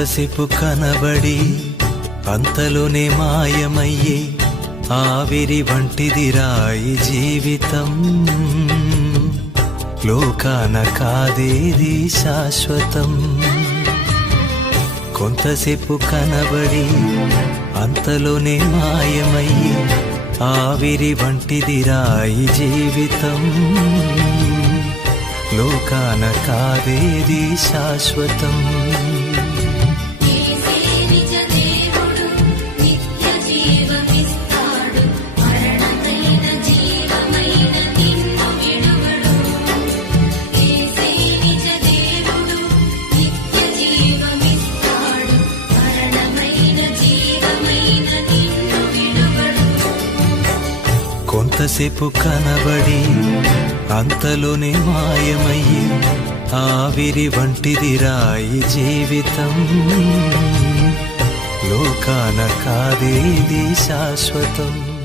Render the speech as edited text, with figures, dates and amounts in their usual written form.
కొంతసేపు కనబడి అంతలోనే మాయమయ్యే ఆవిరి వంటిదిరా ఈ జీవితం. లోకాన కాదేది శాశ్వతం. కొంతసేపు కనబడి అంతలోనే మాయమయ్యే ఆవిరి వంటిదిరా ఈ జీవితం. లోకాన కాదేది శాశ్వతం. కొంతసేపు కనబడి అంతలోనే మాయమయ్యే ఆవిరి వంటిదిరా ఈ జీవితం. లోకాన కాదేది శాశ్వతం.